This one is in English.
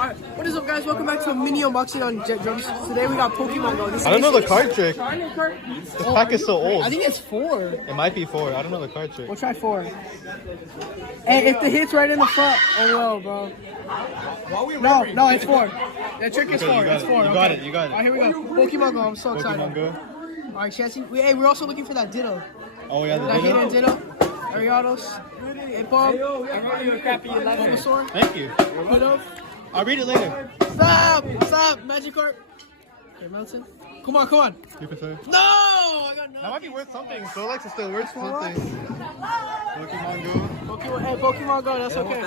Alright, what is up, guys? Welcome back to a mini unboxing on Jet Drums. Today we got Pokemon Go. I don't know the card trick. The pack is so old. I think it's 4. It might be 4. I don't know the card trick. We'll try 4. Hey, if the hit's right in the front, oh well, bro. No, it's 4. The trick is 4. It's 4. You got it. Alright, here we go. Pokemon Go. I'm so excited. Pokemon Go. Alright, Chancey. Hey, we're also looking for that Ditto. Oh yeah, the That hidden Ditto. Ditto. Ariados. Apom. Bulbasaur. Thank you. Ditto. I'll read it later. Stop! Magikarp. Okay, Melton. Come on. Superstar. No! I got no. That might be worth something. So Alexa still worth something. Pokemon Go. Pokemon Go, that's okay.